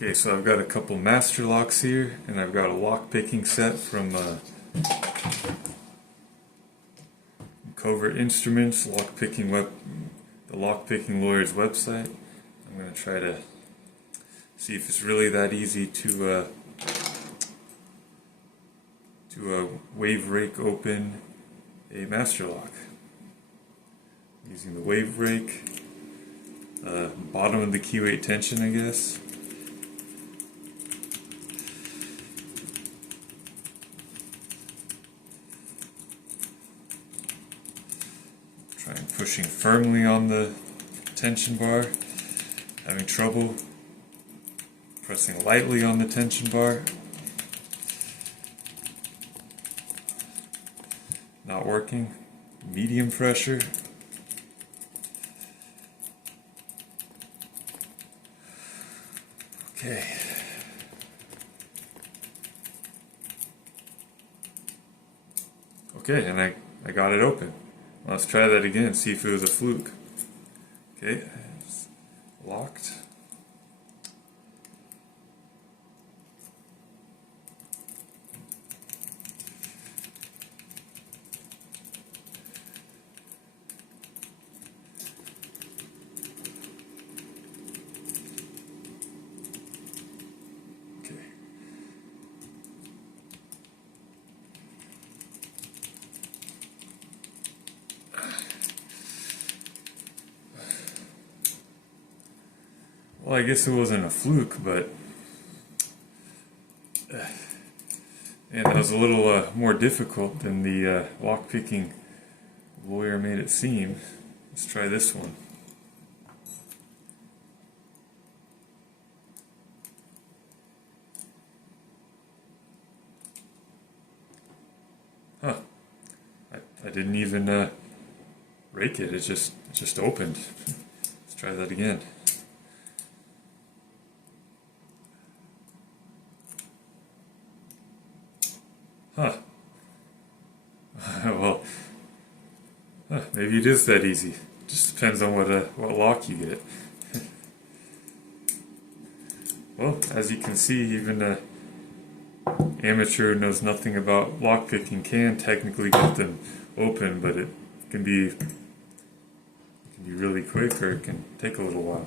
Okay, so I've got a couple master locks here, and I've got a lock picking set from Covert Instruments, the Lockpicking Lawyer's website. I'm going to try to see if it's really that easy to wave rake open a master lock. Using the wave rake, bottom of the keyweight tension, I guess. Trying pushing firmly on the tension bar, having trouble. Pressing lightly on the tension bar. Not working. Medium pressure. Okay. Okay, and I got it open. Let's try that again, see if it was a fluke. Okay, it's locked. Well, I guess it wasn't a fluke, but and it was a little more difficult than the lockpicking lawyer made it seem. Let's try this one. Huh. I didn't even rake it. It just opened. Let's try that again. Huh. Well, maybe it is that easy. Just depends on what lock you get. Well, as you can see, even an amateur who knows nothing about lockpicking can technically get them open, but it can be really quick or it can take a little while.